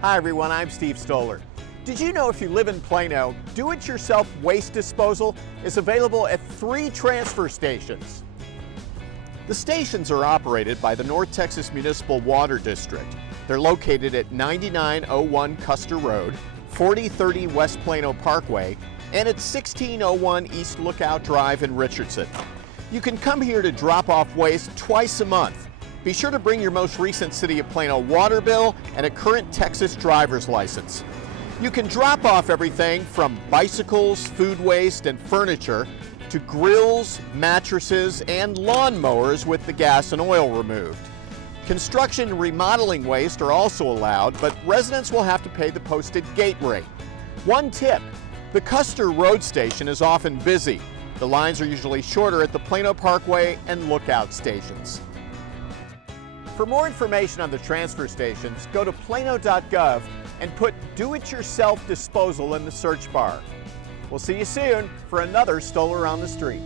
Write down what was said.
Hi everyone, I'm Steve Stoller. Did you know if you live in Plano, do-it-yourself waste disposal is available at 3 transfer stations? The stations are operated by the North Texas Municipal Water District. They're located at 9901 Custer Road, 4030 West Plano Parkway, and at 1601 East Lookout Drive in Richardson. You can come here to drop off waste twice a month. Be sure to bring your most recent City of Plano water bill and a current Texas driver's license. You can drop off everything from bicycles, food waste, and furniture to grills, mattresses, and lawn mowers with the gas and oil removed. Construction and remodeling waste are also allowed, but residents will have to pay the posted gate rate. One tip, the Custer Road station is often busy. The lines are usually shorter at the Plano Parkway and Lookout stations. For more information on the transfer stations, go to plano.gov and put do-it-yourself disposal in the search bar. We'll see you soon for another Stoller on the Street.